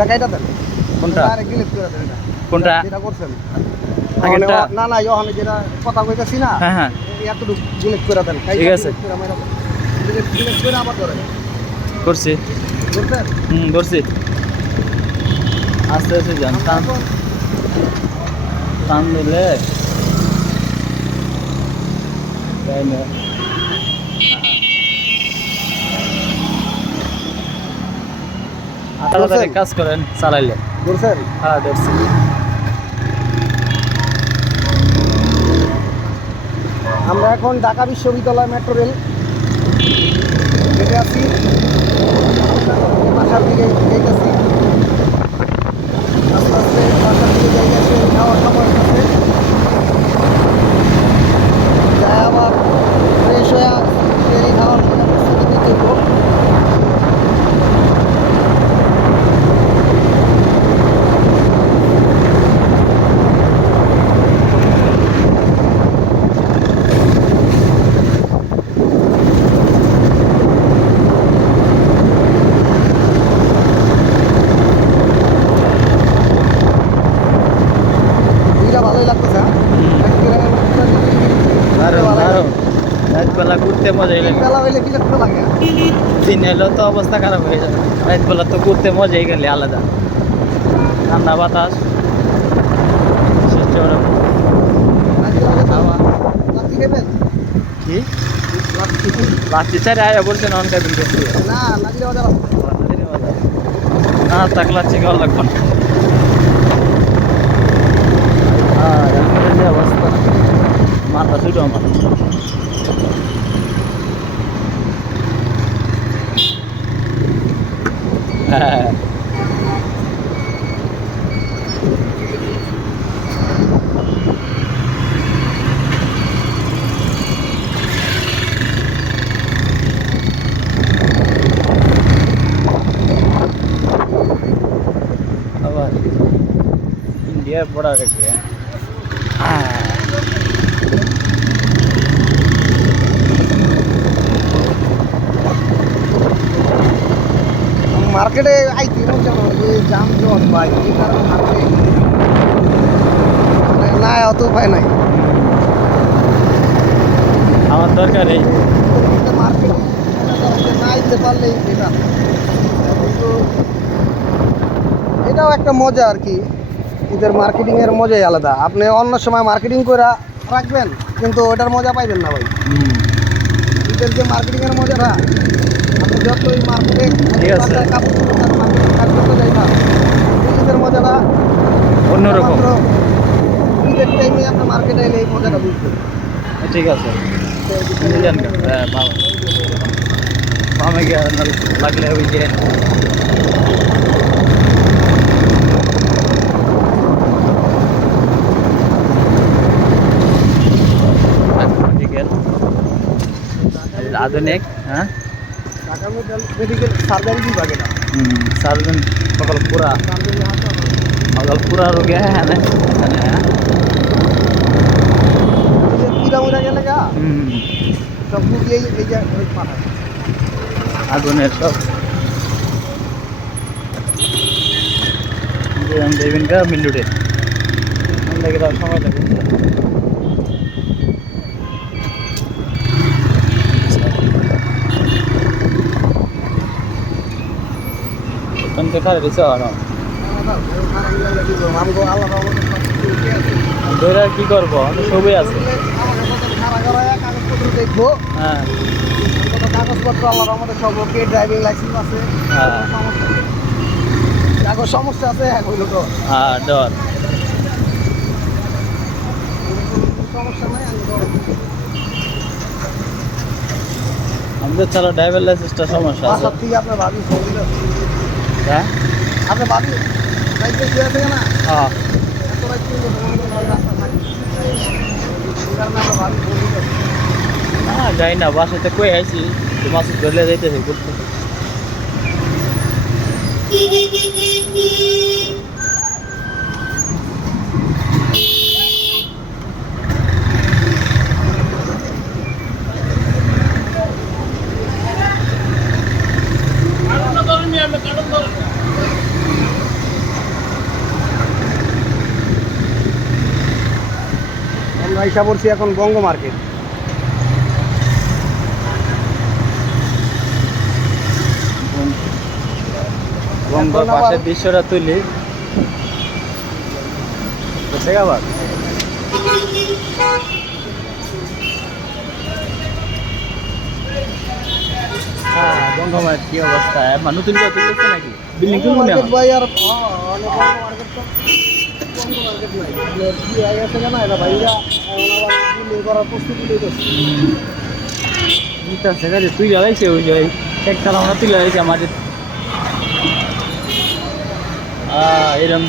এটা কাইটা দেন? কোনটা? ডাইরেক্ট ডিলিট করে দেন কোনটা? করছেন। আগেরটা? না না ওখানে যেটা কথা কইতাছি না হ্যাঁ হ্যাঁ। এতটুকু ডিলিট করে দেন। ঠিক আছে। ডিলিট ডিলিট করে আবার ধরেন। করছি। হুম করছি আস্তে আস্তে যান টান। টান দিলে তাই না তাড়াতাড়ি কাজ করেন চালাইলে। বুঝছেন হ্যাঁ দেখছি আমরা এখন ঢাকা বিশ্ববিদ্যালয় মেট্রো রেল হেঁটে আছি। বাসার দিকে যাইতেছি আস্তে আস্তে বাসার দিকে যাইতেছে খাওয়ার সময় হচ্ছে যাই আবার ফ্রেশ হয়ে ফেরি খাওয়ার জন্য প্রস্তুতি নিতে হইব। দিনটা ভালোই লাগতেছে হ্যাঁ? দারুণ দারুণ রাতবেলা ঘুরতে মজাই লাগে বেলা হইলে বিরক্ত লাগে দিন এলো তো অবস্থা খারাপ হয়ে যাবে। রাতবেলা তো ঘুরতে মজাই গেলে আলাদা। ঠান্ডা বাতাস না অবস্থা, মাথা ছুটো আমার হ্যাঁ আবার ইন্ডিয়ার বড় রেখে মার্কেটে আইতে মন যেন এই জাম জট ভাই এই কারণে মার্কেটে মানে না অত উপায় নাই আমার দরকার এই কিন্তু মার্কেটে না আইতে পারলেই এটা কিন্তু এটাও একটা মজা আর কি ঈদের মার্কেটিং এর মজাই আলাদা। আপনি অন্য সময় মার্কেটিং করে রাখবেন কিন্তু ওটার মজা পাইবেন না ভাই। ঈদের যে মার্কেটিং এর মজাটা আপনি যতই মার্কেটে ঠিক কাপড় যাই না? ঈদের মজাটা অন্যরকম। ঈদের টাইমে আপনি মার্কেটে এলে এই মজাটা বুঝবেন। ঠিক আছে। হ্যাঁ বাবা বামে গিয়ে লাগলে ওই যে আধুনিক হ্যাঁ ঢাকা মেডিকেল সার্জারি বিভাগ এটা সার্জন সকল পুরা সার্জারি হাসপাতাল সকল পুরা রোগে হ্যাঁ হ্যাঁ হ্যাঁ কিরা মুরা গেলে গা হুম সব রুগী এই এই যে ওই পাঠায় আগুনের সব দেবেন কা মিল্লুটে লেগে যাওয়ার সময় লাগে কোন কোথায় দিছো আর সব দৌড়া কি করব? আমি সবই আছে। আমাদের দেখব হ্যাঁ। কাগজপত্র আল্লাহ রহমতে সব ওকে ড্রাইভিং লাইসেন্স আছে হ্যাঁ। সমস্যা আছে হ্যাঁ ডর আমাদের চালো ড্রাইভার লাইসেন্সটা সমস্যা আছে। থেকে আপনার ভাবি হ্যাঁ আপনার ভাবি বাইকে শুয়ে আছে না হ্যাঁ এত করার রাস্তা থাকে আমার না যাই না বাসাতে কই আইছি? মাছ ধরলে যাইতেছে ঘুরতে। আমরা পড়ছি এখন বঙ্গ মার্কেট। পাশের দৃশ্যটা তুলি। আবার হ্যাঁ কি অবস্থা? নতুন নাকি? বিল্ডিং হ্যাঁ, মানে হয়ে তুই লাগাইছে ওই যে একটা আমরা তুই লাগাইছে আমাদের এরকম